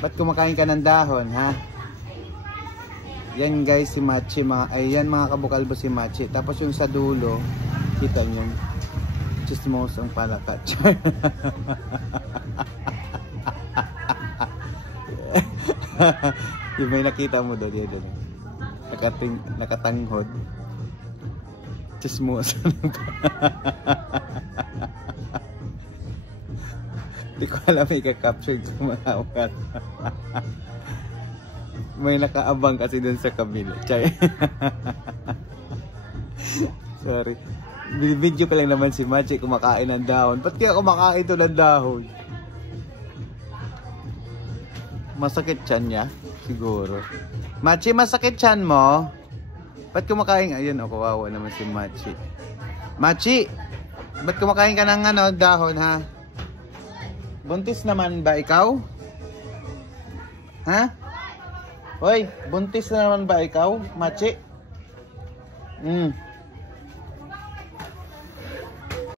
Ba't kumakain ka ng dahon, ha? Yan guys, si Machi. Ayan mga kabukalbo si Machi. Tapos yung sa dulo, kita nyo. Chismos ang palakat. Yung may nakita mo doon. Yan. Nakatanghod. Chismos. Hindi ko alam may ka-capture ko mga ukat. May nakaabang kasi dun sa kabila. Chay. Sorry. Video ko lang naman si Machi kumakain ng dahon. Ba't kaya kumakain ito ng dahon? Masakit tiyan niya? Siguro. Machi, masakit tiyan mo? Ba't kumakain? Ayun, kawawa naman si Machi. Machi! Ba't kumakain ka ng dahon, ha? Buntis naman ba ikaw? Ha? Hoy, buntis na naman ba ikaw, Machi?